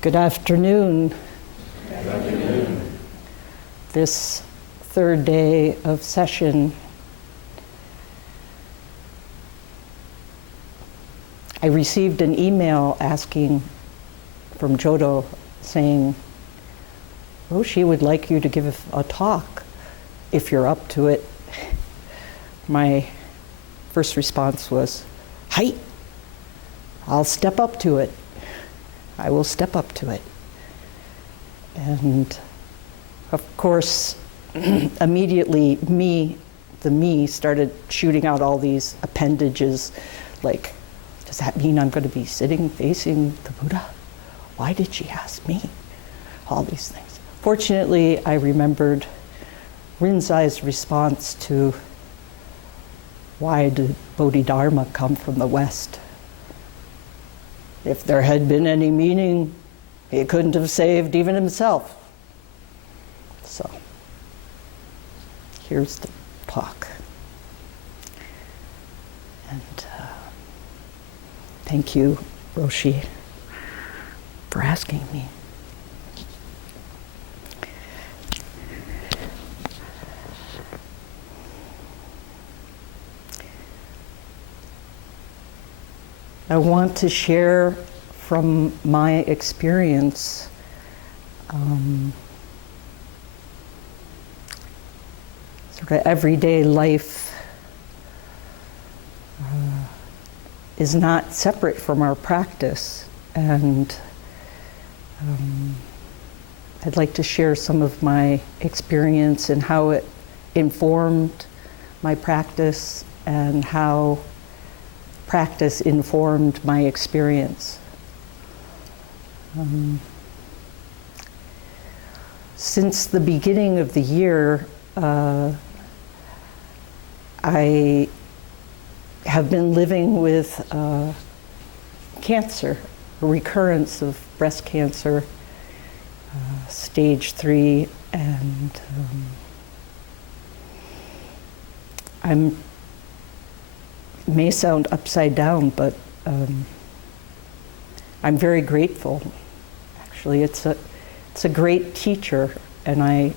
Good afternoon. Good afternoon. This third day of session, I received an email asking from Jodo saying, Roshi would like you to give a talk if you're up to it. My first response was, "Hi, I'll step up to it. I will step up to it." And of course, immediately the me started shooting out all these appendages like, does that mean I'm going to be sitting facing the Buddha? Why did she ask me? All these things. Fortunately, I remembered Rinzai's response to why did Bodhidharma come from the West? If there had been any meaning, he couldn't have saved even himself. So, here's the talk. And thank you, Roshi, for asking me. I want to share from my experience sort of everyday life is not separate from our practice, and I'd like to share some of my experience and how it informed my practice and how practice informed my experience. Since the beginning of the year, I have been living with cancer, a recurrence of breast cancer, stage 3, and may sound upside down, but I'm very grateful. Actually, it's a great teacher, and I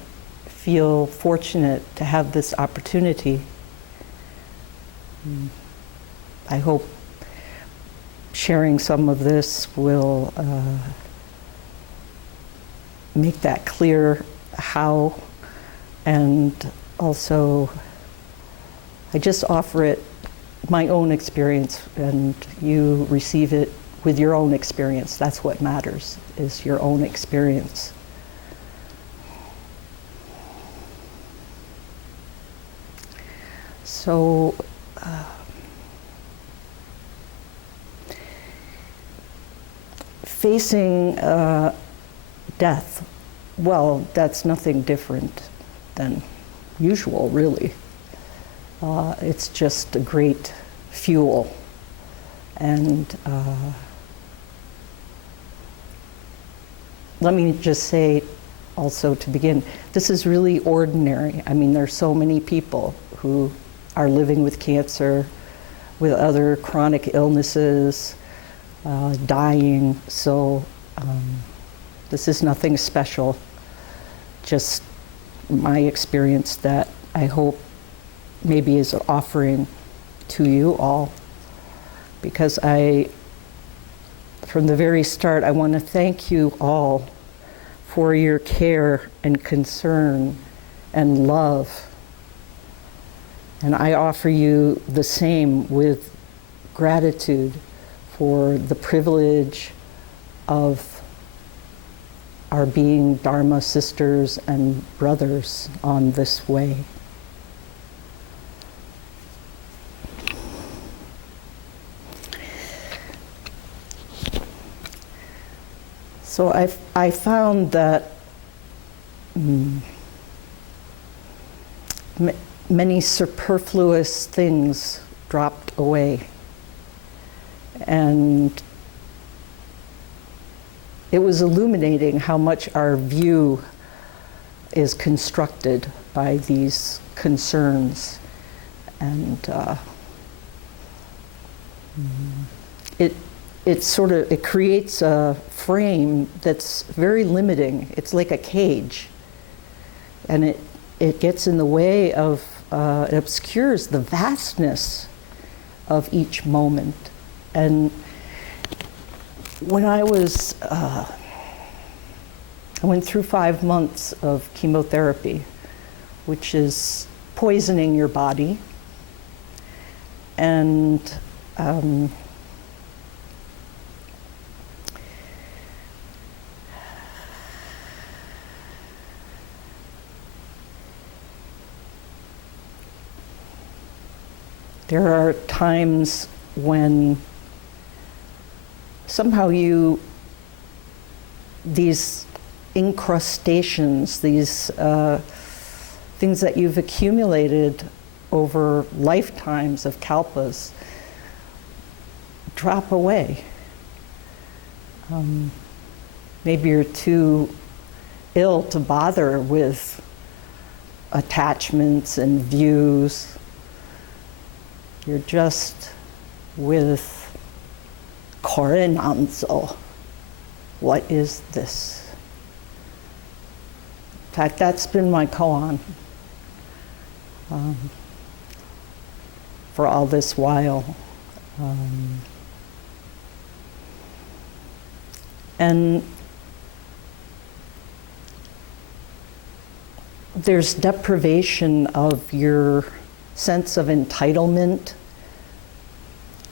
feel fortunate to have this opportunity. I hope sharing some of this will make that clear how, and also I just offer it my own experience, and you receive it with your own experience. That's what matters, is your own experience. So, facing death, well, that's nothing different than usual, really. It's just a great fuel. And let me just say also to begin, this is really ordinary. I mean, there's so many people who are living with cancer, with other chronic illnesses, dying. So this is nothing special, just my experience that I hope maybe is an offering to you all, because from the very start, I want to thank you all for your care and concern and love. And I offer you the same with gratitude for the privilege of our being Dharma sisters and brothers on this way. So I found that many superfluous things dropped away. And it was illuminating how much our view is constructed by these concerns. And it creates a frame that's very limiting. It's like a cage. And it gets in the way of, it obscures the vastness of each moment. And when I went through 5 months of chemotherapy, which is poisoning your body. And there are times when somehow these incrustations, these things that you've accumulated over lifetimes of kalpas drop away. Maybe you're too ill to bother with attachments and views. You're just with korenanzo. What is this? In fact, that's been my koan for all this while. And there's deprivation of your sense of entitlement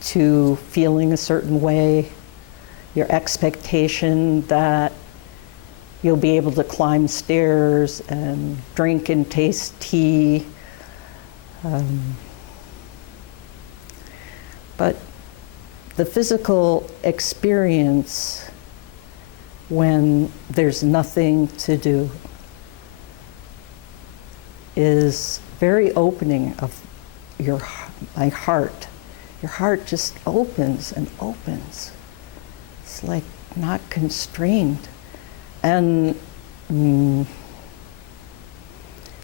to feeling a certain way, your expectation that you'll be able to climb stairs and drink and taste tea. But the physical experience when there's nothing to do is very opening of my heart. Your heart just opens and opens. It's like not constrained. And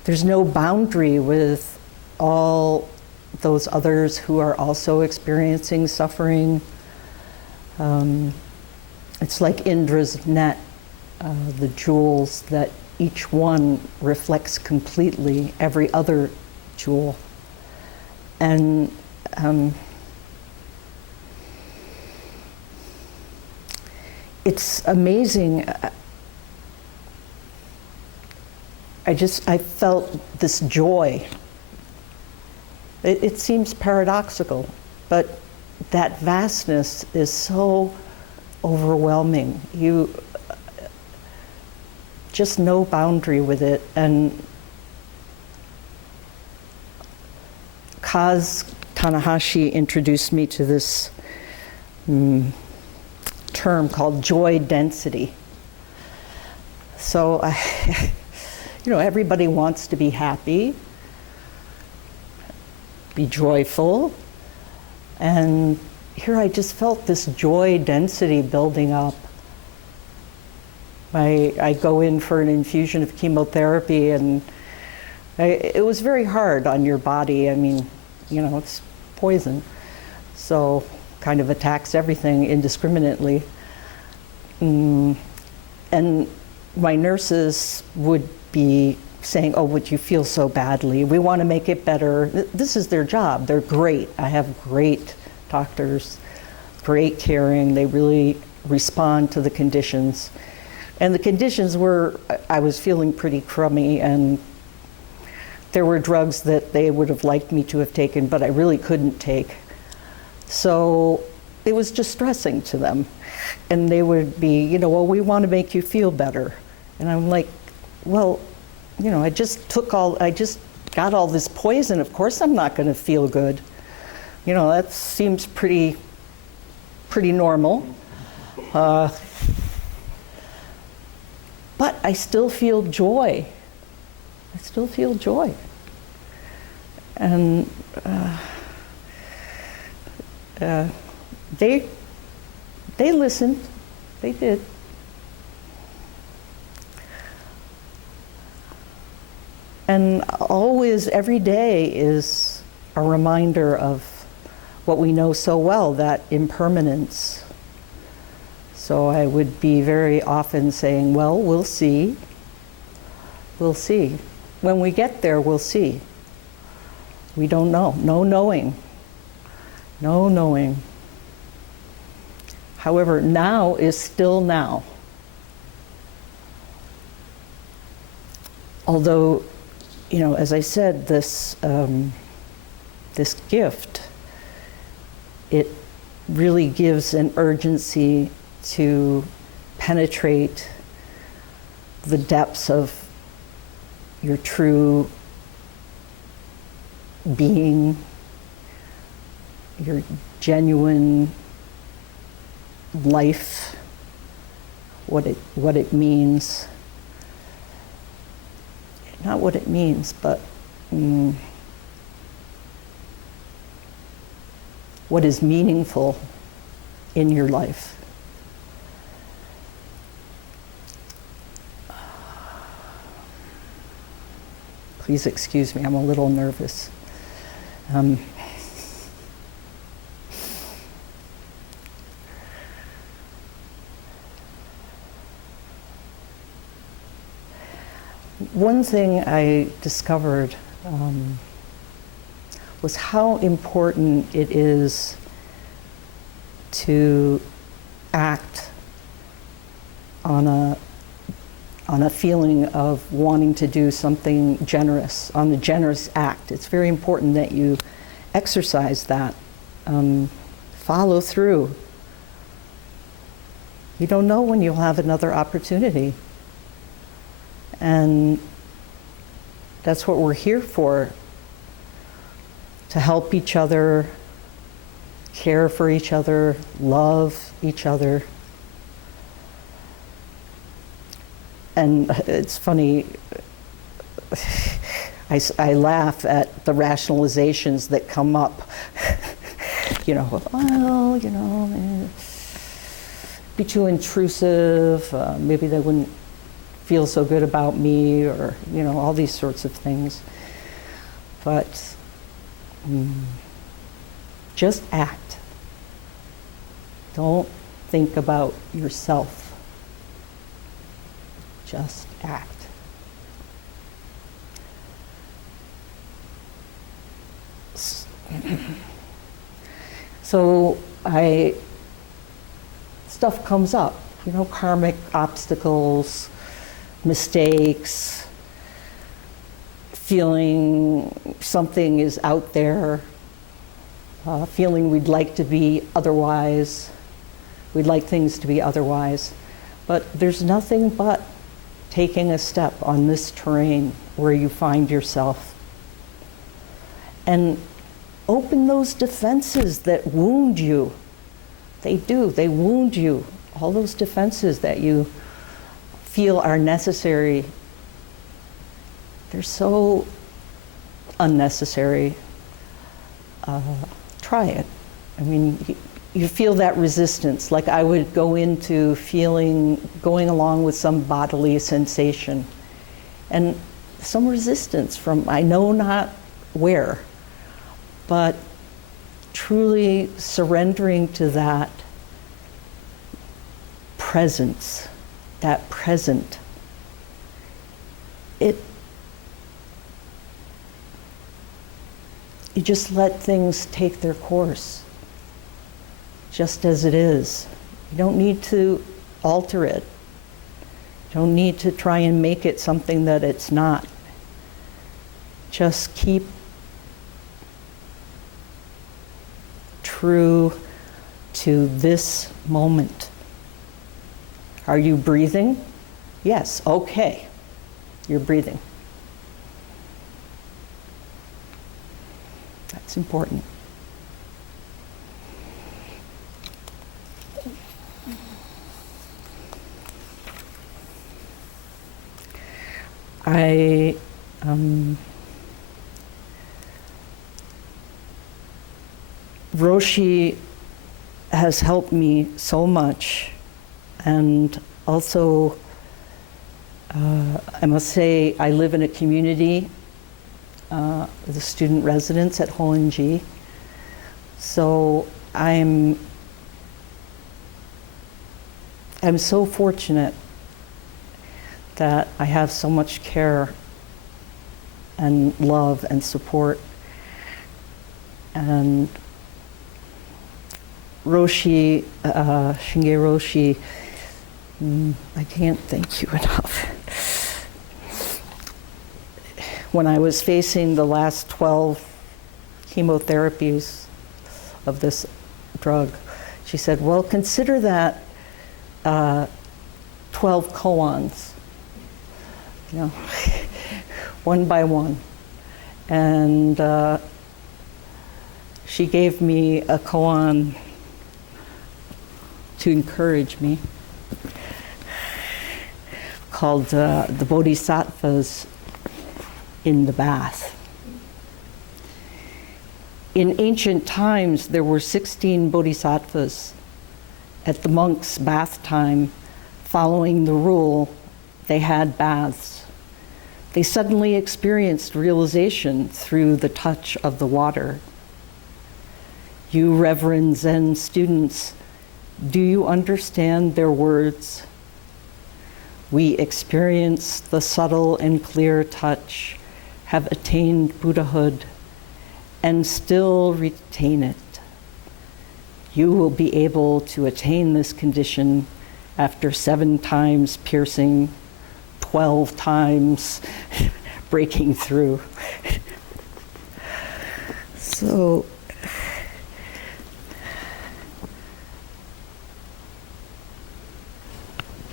there's no boundary with all those others who are also experiencing suffering. It's like Indra's net, the jewels that each one reflects completely every other jewel. And it's amazing. I felt this joy. It seems paradoxical, but that vastness is so overwhelming. You just no boundary with it. And Kaz Tanahashi introduced me to this term called joy density. So everybody wants to be happy, be joyful, and here I just felt this joy density building up. I go in for an infusion of chemotherapy, and it was very hard on your body. I mean, it's poison, so kind of attacks everything indiscriminately. And my nurses would be saying, "Oh, would you feel so badly? We want to make it better." This is their job. They're great. I have great doctors, great caring. They really respond to the conditions. And the conditions were, I was feeling pretty crummy, and there were drugs that they would have liked me to have taken, but I really couldn't take. So it was distressing to them. And they would be, "Well, we want to make you feel better." And I'm like, well, I just got all this poison. Of course I'm not going to feel good. That seems pretty normal. But I still feel joy. I still feel joy. And they listened. They did. And always, every day is a reminder of what we know so well, that impermanence, So I would be very often saying, well, we'll see. We'll see. When we get there, we'll see. We don't know. No knowing. No knowing. However, now is still now. Although, as I said, this gift, it really gives an urgency to penetrate the depths of your true being, your genuine life, what it means. Not what it means, but what is meaningful in your life. Please excuse me, I'm a little nervous. One thing I discovered was how important it is to act on a feeling of wanting to do something generous, on a generous act. It's very important that you exercise that, follow through. You don't know when you'll have another opportunity. And that's what we're here for, to help each other, care for each other, love each other. And it's funny, I laugh at the rationalizations that come up. Be too intrusive, maybe they wouldn't feel so good about me, or all these sorts of things. But just act. Don't think about yourself. Just act. So stuff comes up, karmic obstacles, mistakes, feeling something is out there, feeling we'd like to be otherwise, we'd like things to be otherwise. But there's nothing but taking a step on this terrain where you find yourself. And open those defenses that wound you. They do, they wound you. All those defenses that you feel are necessary, they're so unnecessary. Try it. I mean, you feel that resistance, like I would go into going along with some bodily sensation, and some resistance from I know not where, but truly surrendering to that presence, that present. You just let things take their course, just as it is. You don't need to alter it. You don't need to try and make it something that it's not. Just keep true to this moment. Are you breathing? Yes, okay. You're breathing. That's important. Roshi has helped me so much, and also I must say I live in a community the student residents at Hoenji. So I'm I'm so fortunate that I have so much care and love and support. And Roshi, Shinge Roshi, I can't thank you enough. When I was facing the last 12 chemotherapies of this drug, she said, well, consider that 12 koans, you know, one by one. And she gave me a koan to encourage me called The Bodhisattvas in the Bath. In ancient times, there were 16 bodhisattvas at the monks' bath time. Following the rule, they had baths. They suddenly experienced realization through the touch of the water. You Reverend Zen students, do you understand their words? We experience the subtle and clear touch, have attained Buddhahood, and still retain it. You will be able to attain this condition after 7 times piercing, 12 times breaking through. So,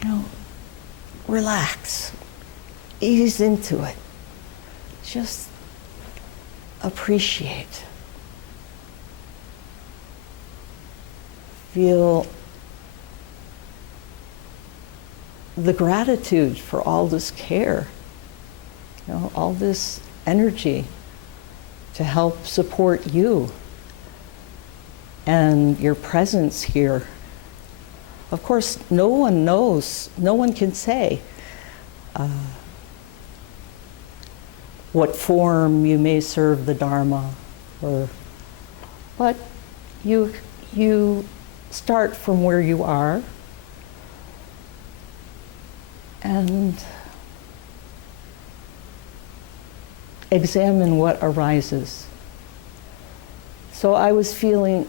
you know, relax, ease into it. Just appreciate. Feel the gratitude for all this care, you know, all this energy to help support you and your presence here. Of course, no one knows, no one can say what form you may serve the Dharma, but you start from where you are and examine what arises. So I was feeling,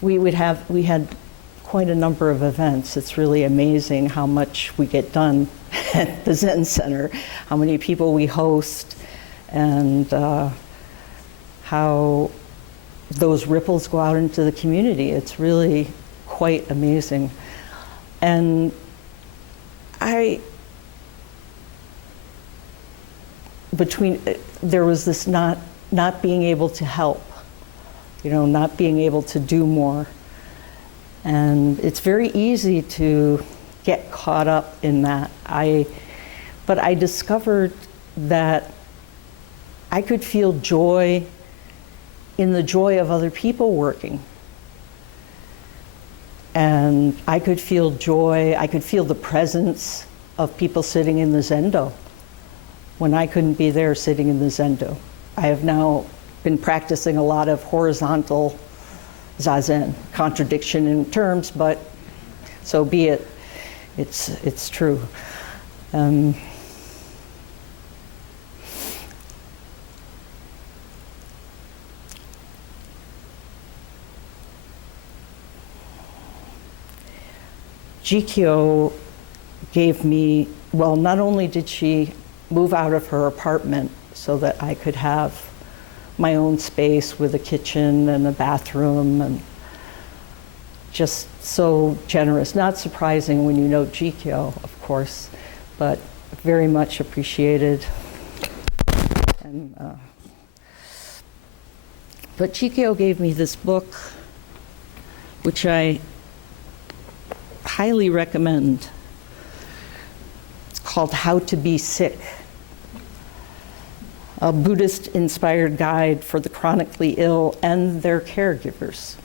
we had quite a number of events. It's really amazing how much we get done at the Zen Center, how many people we host, and how those ripples go out into the community. It's really quite amazing. And there was this not being able to help, you know, not being able to do more. And it's very easy to get caught up in that. But I discovered that I could feel joy in the joy of other people working. And I could feel joy, I could feel the presence of people sitting in the Zendo when I couldn't be there sitting in the Zendo. I have now been practicing a lot of horizontal Zazen, contradiction in terms, but so be it. It's true. Jikyo gave me, well, not only did she move out of her apartment so that I could have my own space with a kitchen and a bathroom, and just so generous. Not surprising when you know Jikyo, of course, but very much appreciated. And, but Jikyo gave me this book, which I highly recommend. It's called How to Be Sick, a Buddhist-inspired guide for the chronically ill and their caregivers.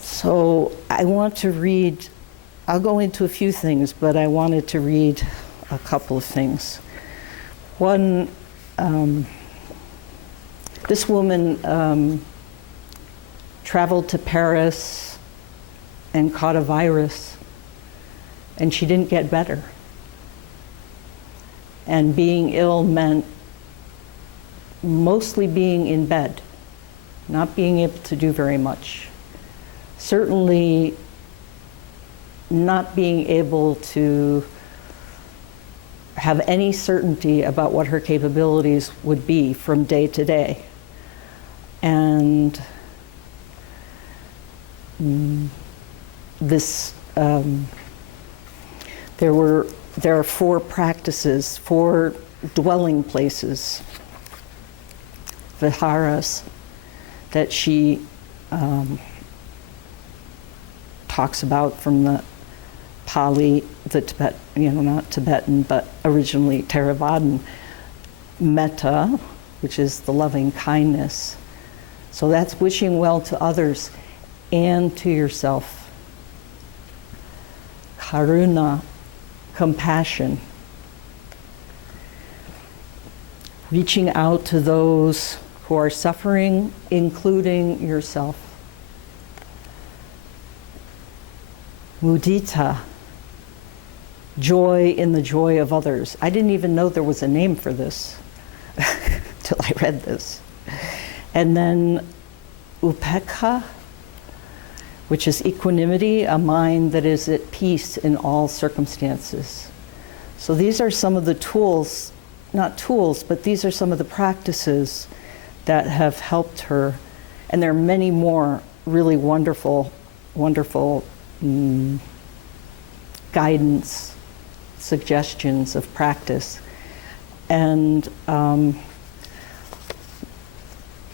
So I want to read, I'll go into a few things, but I wanted to read a couple of things. One, this woman traveled to Paris and caught a virus, and she didn't get better. And being ill meant mostly being in bed, not being able to do very much. Certainly not being able to have any certainty about what her capabilities would be from day to day. And this, there are 4 practices, 4 dwelling places, viharas, that she talks about from the Pali, the Tibet, not Tibetan, but originally Theravadan. Metta, which is the loving kindness. So that's wishing well to others and to yourself. Karuna, compassion. Reaching out to those who are suffering, including yourself. Mudita, joy in the joy of others. I didn't even know there was a name for this till I read this. And then upekha, which is equanimity, a mind that is at peace in all circumstances. So these are some of the tools, not tools, but these are some of the practices that have helped her. And there are many more really wonderful, wonderful guidance, suggestions of practice. And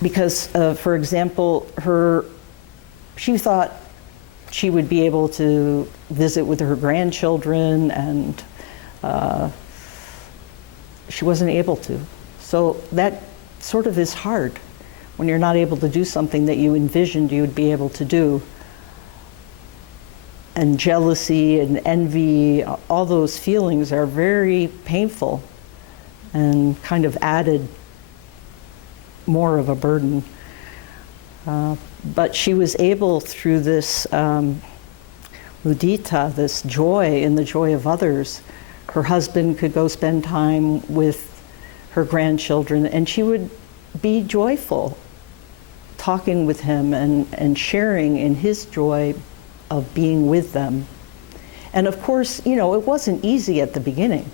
because, for example, she thought she would be able to visit with her grandchildren, and she wasn't able to. So that sort of is hard when you're not able to do something that you envisioned you would be able to do. And jealousy and envy, all those feelings are very painful and kind of added more of a burden. But she was able, through this mudita, this joy in the joy of others, her husband could go spend time with her grandchildren, and she would be joyful talking with him and sharing in his joy of being with them. And of course, it wasn't easy at the beginning.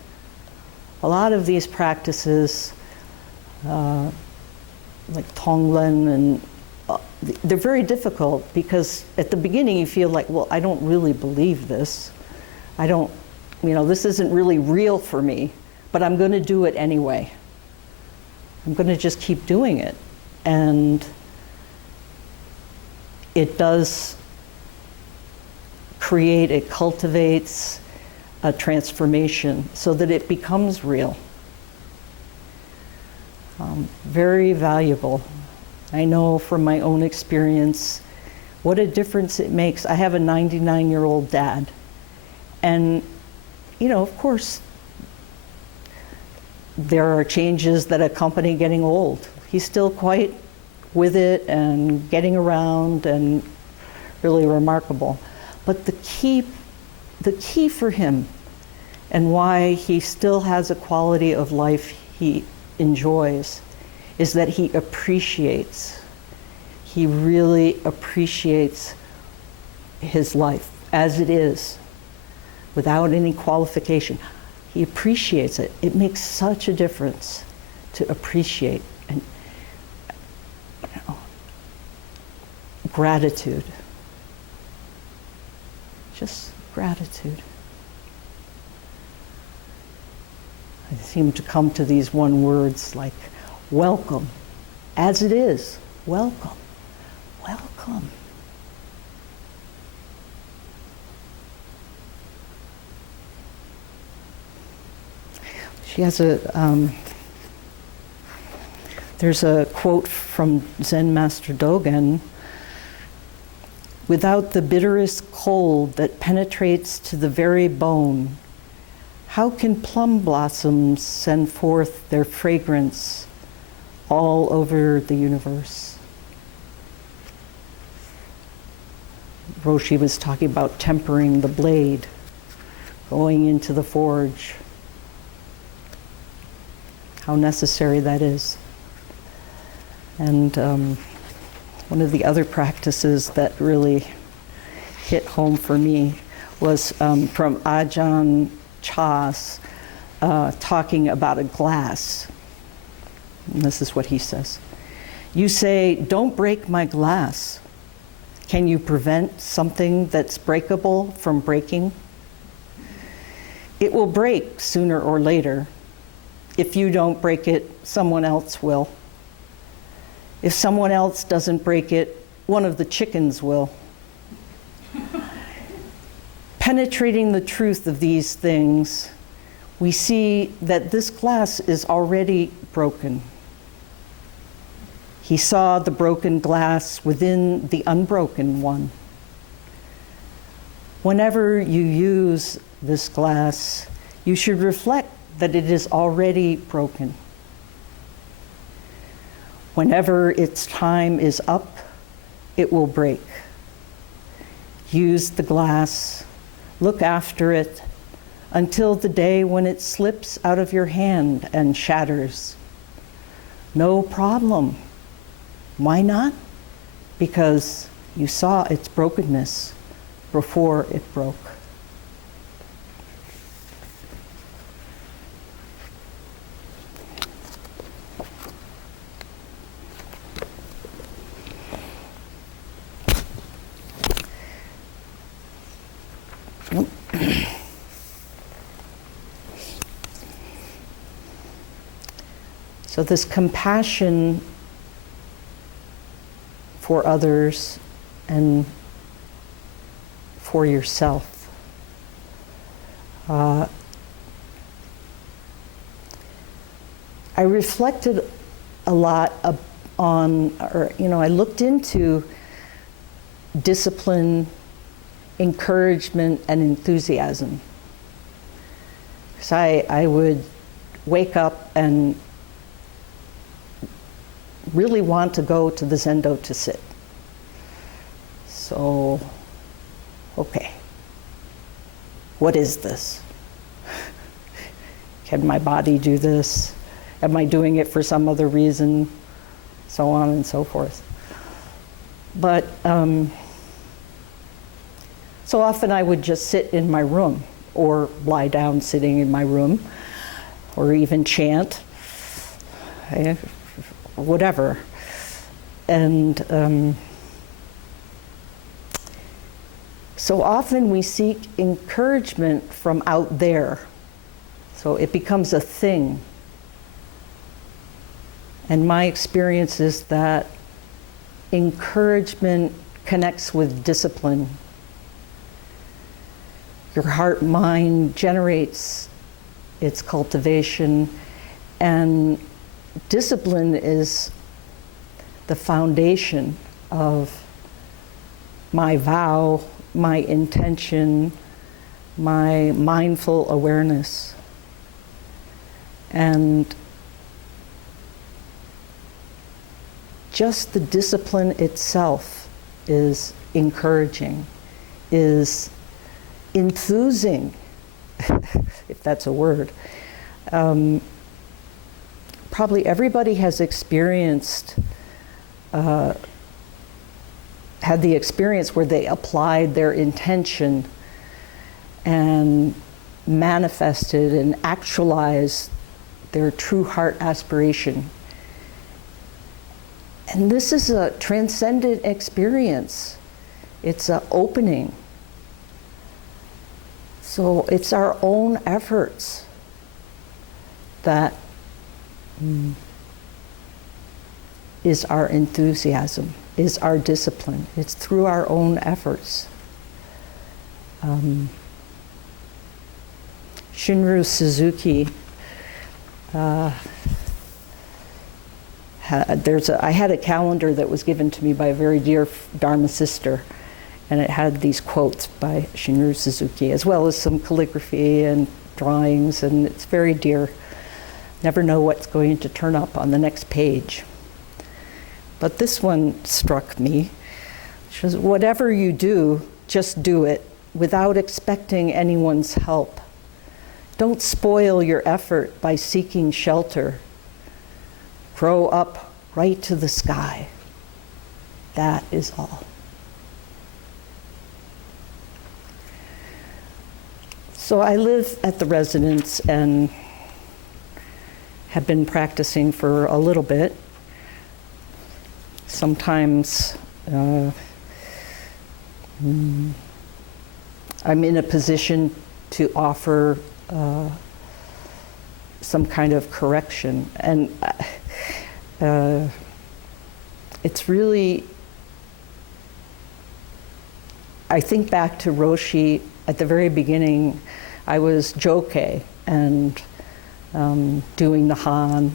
A lot of these practices, like Tonglen, and they're very difficult because at the beginning you feel like, well, I don't really believe this. I don't, this isn't really real for me, but I'm going to do it anyway. I'm going to just keep doing it. And it does create, it cultivates a transformation so that it becomes real. Very valuable. I know from my own experience what a difference it makes. I have a 99-year-old dad, and of course there are changes that accompany getting old. He's still quite with it and getting around and really remarkable. But the key for him, and why he still has a quality of life he enjoys, is that he appreciates. He really appreciates his life as it is, without any qualification. He appreciates it. It makes such a difference to appreciate, and gratitude. Just gratitude. I seem to come to these one words like welcome, as it is. Welcome, welcome. She has there's a quote from Zen Master Dogen: "Without the bitterest cold that penetrates to the very bone, how can plum blossoms send forth their fragrance all over the universe?" Roshi was talking about tempering the blade, going into the forge, how necessary that is. And one of the other practices that really hit home for me was from Ajahn Chah's talking about a glass. And this is what he says. You say, "Don't break my glass." Can you prevent something that's breakable from breaking? It will break sooner or later. If you don't break it, someone else will. If someone else doesn't break it, one of the chickens will. Penetrating the truth of these things, we see that this glass is already broken. He saw the broken glass within the unbroken one. Whenever you use this glass, you should reflect that it is already broken. Whenever its time is up, it will break. Use the glass, look after it, until the day when it slips out of your hand and shatters. No problem. Why not? Because you saw its brokenness before it broke. So this compassion for others and for yourself. I reflected a lot on, I looked into discipline, encouragement, and enthusiasm. Because I would wake up and really want to go to the Zendo to sit. So, okay, what is this? Can my body do this? Am I doing it for some other reason? So on and so forth. But so often I would just sit in my room or lie down sitting in my room or even chant. Whatever. And so often we seek encouragement from out there. So it becomes a thing. And my experience is that encouragement connects with discipline. Your heart-mind generates its cultivation, and discipline is the foundation of my vow, my intention, my mindful awareness. And just the discipline itself is encouraging, is enthusing, if that's a word. Probably everybody has experienced, had the experience where they applied their intention and manifested and actualized their true heart aspiration. And this is a transcendent experience. It's an opening. So it's our own efforts that is our enthusiasm, is our discipline. It's through our own efforts. Shunryu Suzuki, I had a calendar that was given to me by a very dear Dharma sister, and it had these quotes by Shunryu Suzuki, as well as some calligraphy and drawings, and it's very dear. Never know what's going to turn up on the next page. But this one struck me. She says, whatever you do, just do it without expecting anyone's help. Don't spoil your effort by seeking shelter. Grow up right to the sky. That is all. So I live at the residence and have been practicing for a little bit. Sometimes I'm in a position to offer some kind of correction. And it's really, I think back to Roshi at the very beginning. I was Jokei and doing the Han.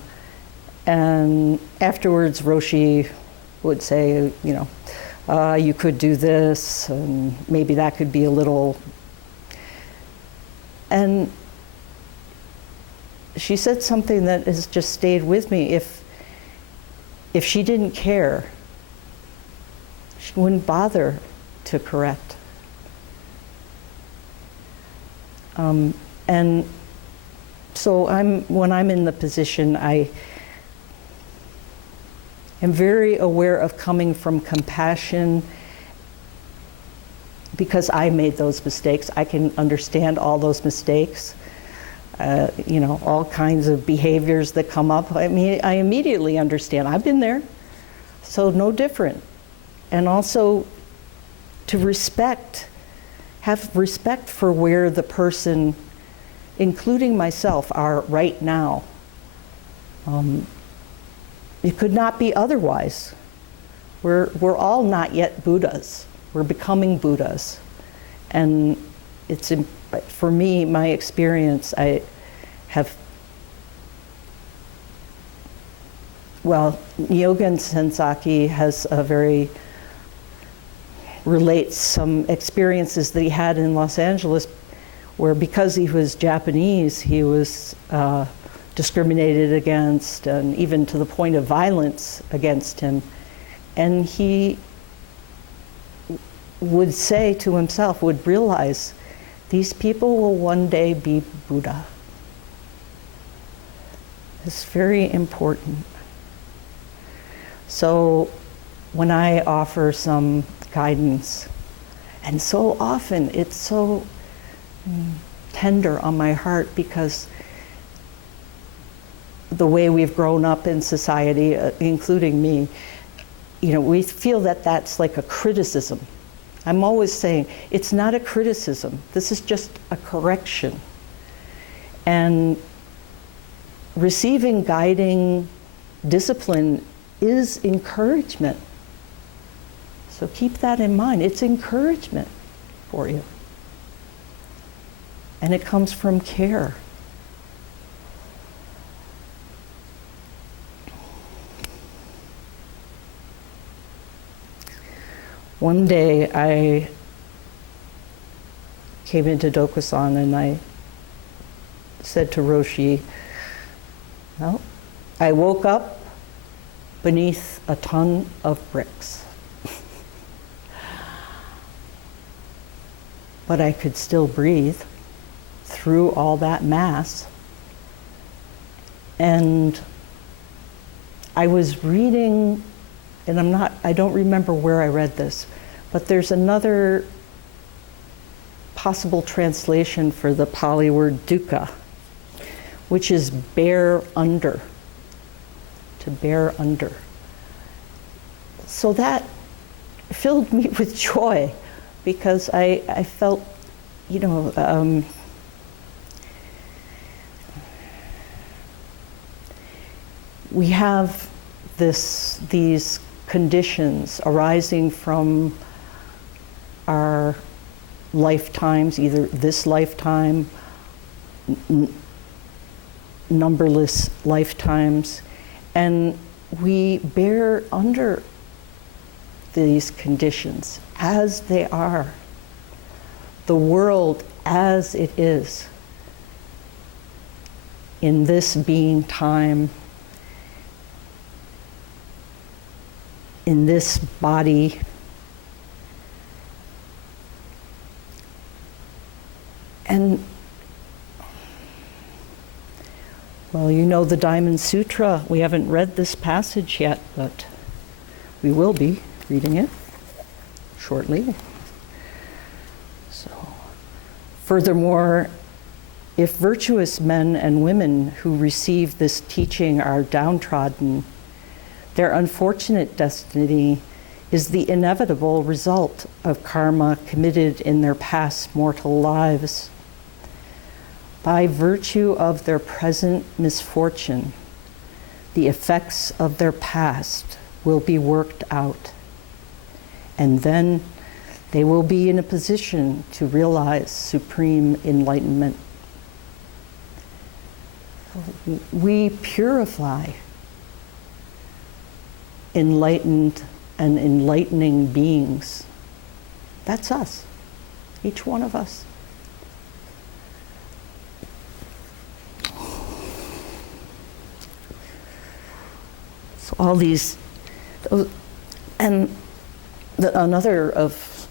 And afterwards, Roshi would say, you know, you could do this, and maybe that could be a little. And she said something that has just stayed with me. If she didn't care, she wouldn't bother to correct. And so when I'm in the position, I am very aware of coming from compassion because I made those mistakes. I can understand all those mistakes, you know, all kinds of behaviors that come up. I mean, I immediately understand. I've been there, so no different. And also to have respect for where the person, including myself, are right now. It could not be otherwise. We're all not yet Buddhas. We're becoming Buddhas. And it's, for me, my experience, I have, well, Nyogen Sensaki has relates some experiences that he had in Los Angeles where because he was Japanese, he was discriminated against, and even to the point of violence against him. And he would say to himself, would realize, these people will one day be Buddha. It's very important. So when I offer some guidance, and so often it's so tender on my heart because the way we've grown up in society, including me, you know, we feel that that's like a criticism. I'm always saying, it's not a criticism. This is just a correction. And receiving guiding discipline is encouragement. So keep that in mind. It's encouragement for you. And it comes from care. One day I came into Dokusan and I said to Roshi, well, I woke up beneath a ton of bricks. But I could still breathe through all that mass. And I was reading, and I don't remember where I read this, but there's another possible translation for the Pali word dukkha, which is bear under, to bear under. So that filled me with joy because I felt, you know, we have these conditions arising from our lifetimes, either this lifetime, numberless lifetimes, and we bear under these conditions as they are, the world as it is, in this being time, in this body, And, well, you know the Diamond Sutra. We haven't read this passage yet, but we will be reading it shortly. So, furthermore, if virtuous men and women who receive this teaching are downtrodden, their unfortunate destiny is the inevitable result of karma committed in their past mortal lives. By virtue of their present misfortune, the effects of their past will be worked out, and then they will be in a position to realize supreme enlightenment. We purify enlightened and enlightening beings. That's us, each one of us. So all these, and another of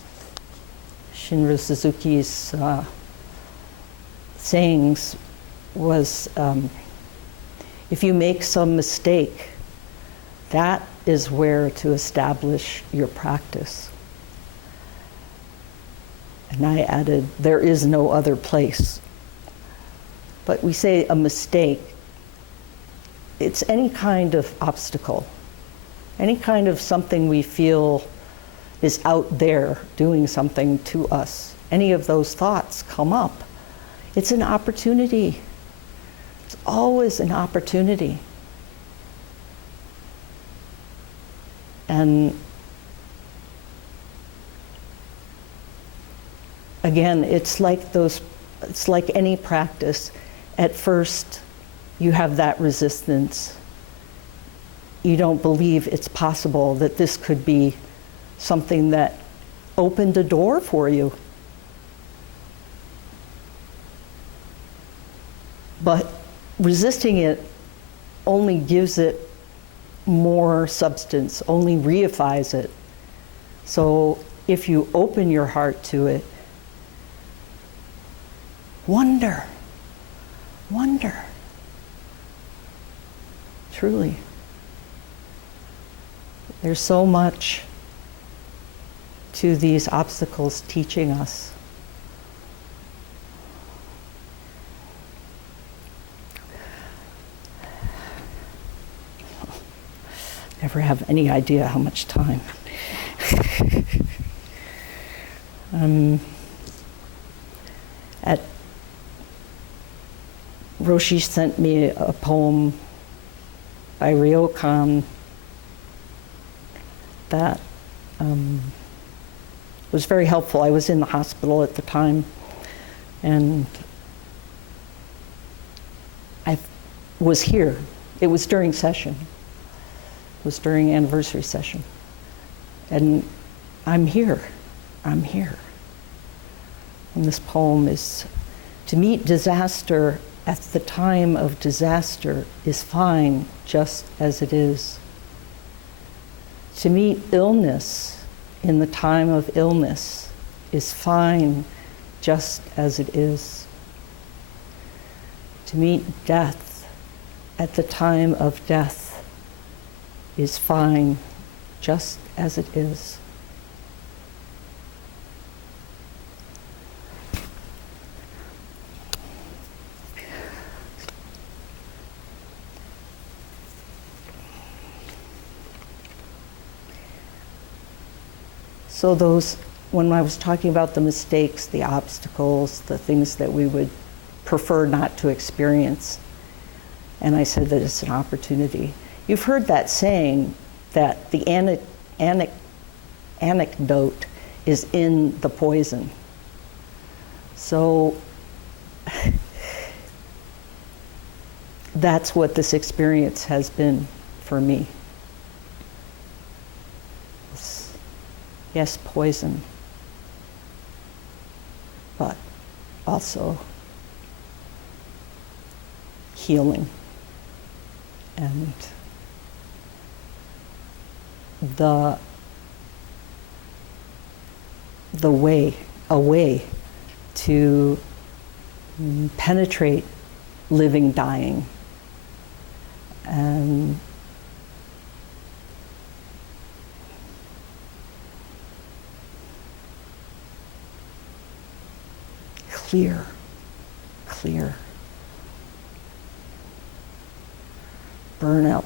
Shinro Suzuki's sayings was, if you make some mistake, that is where to establish your practice. And I added, there is no other place. But we say a mistake, it's any kind of obstacle, any kind of something we feel is out there doing something to us. Any of those thoughts come up. It's an opportunity. It's always an opportunity. And again, it's like any practice. At first, you have that resistance. You don't believe it's possible that this could be something that opened a door for you. But resisting it only gives it more substance, only reifies it. So if you open your heart to it, wonder. Truly. There's so much to these obstacles teaching us. Never have any idea how much time. Roshi sent me a poem by Ryokan that was very helpful. I was in the hospital at the time, and I was here. It was during session. It was during anniversary session. And I'm here. And this poem is, to meet disaster at the time of disaster is fine just as it is. To meet illness in the time of illness is fine just as it is. To meet death at the time of death is fine just as it is. So those, when I was talking about the mistakes, the obstacles, the things that we would prefer not to experience, and I said that it's an opportunity. You've heard that saying that the anecdote is in the poison. So that's what this experience has been for me. Yes, poison, but also healing and a way to penetrate living, dying. And clear. Burn up.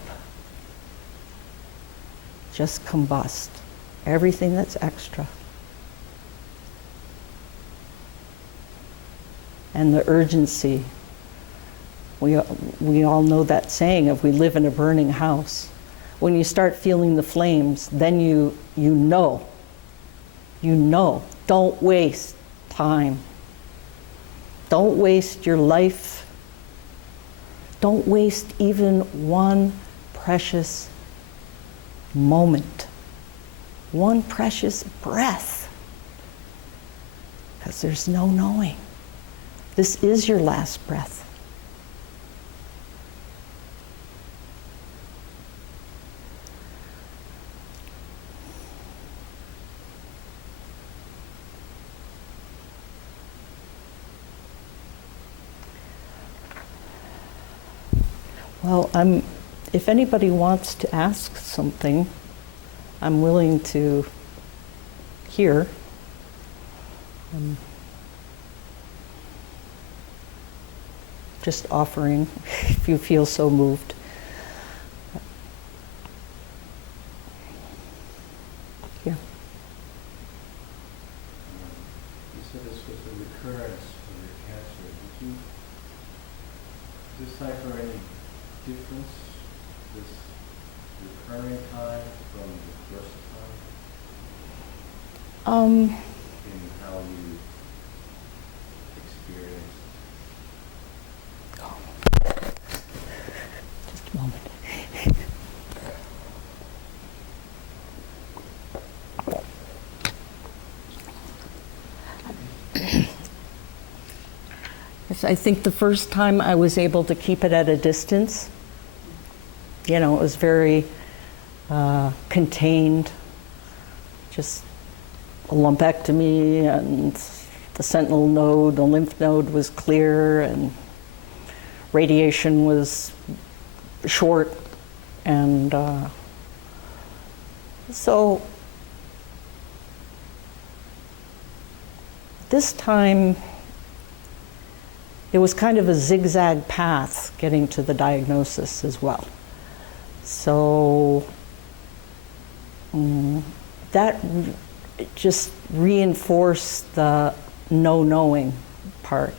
Just combust. Everything that's extra. And the urgency. We all know that saying of we live in a burning house. When you start feeling the flames, then you know. Don't waste time. Don't waste your life. Don't waste even one precious moment. One precious breath. Because there's no knowing. This is your last breath. Well, if anybody wants to ask something, I'm willing to hear. Just offering, if you feel so moved. Yeah. You said this was a recurrence of your cancer. Did you decipher any difference, this recurring time from the first time? In how you experienced? Just a moment. Yes, I think the first time I was able to keep it at a distance. It was very contained, just a lumpectomy, and the sentinel node, the lymph node was clear, and radiation was short, and so this time it was kind of a zigzag path getting to the diagnosis as well. So that just reinforced the no knowing part.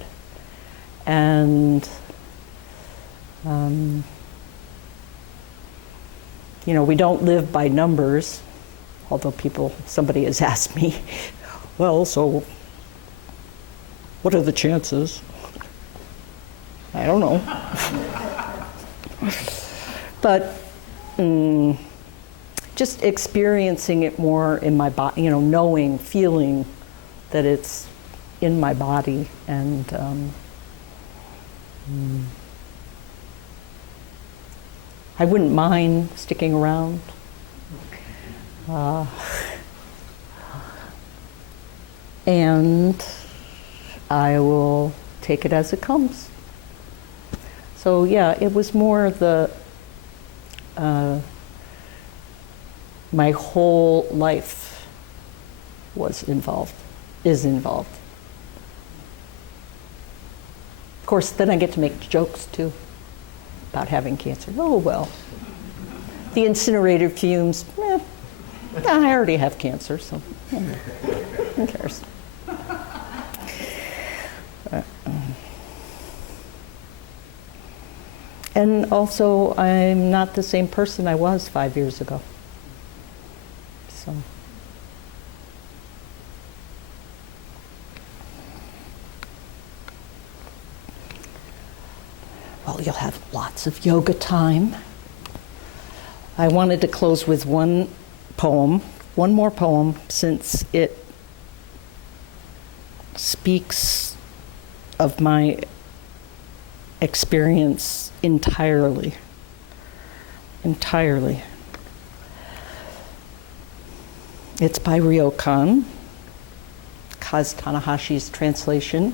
And we don't live by numbers, although somebody has asked me, well, so what are the chances? I don't know. But just experiencing it more in my body, knowing, feeling that it's in my body, and I wouldn't mind sticking around. And I will take it as it comes. So yeah, it was more the my whole life is involved. Of course, then I get to make jokes too about having cancer. Oh well, the incinerator fumes. I already have cancer, so who cares? And also, I'm not the same person I was 5 years ago. So. Well, you'll have lots of yoga time. I wanted to close with one more poem, since it speaks of my experience entirely. It's by Ryokan, Kaz Tanahashi's translation.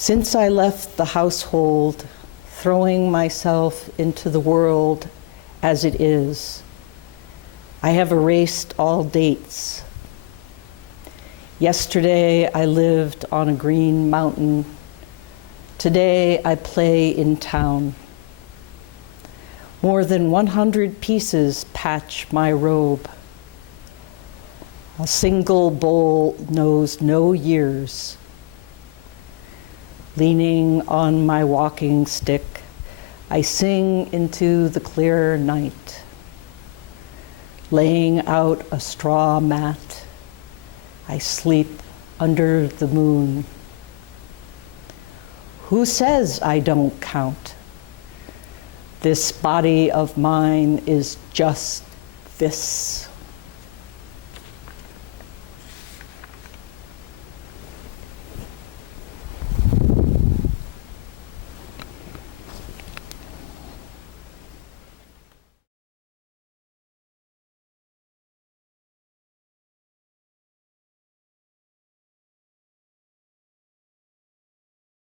Since I left the household, throwing myself into the world as it is, I have erased all dates. Yesterday I lived on a green mountain. Today I play in town. More than 100 pieces patch my robe. A single bowl knows no years. Leaning on my walking stick, I sing into the clear night. Laying out a straw mat, I sleep under the moon. Who says I don't count? This body of mine is just this.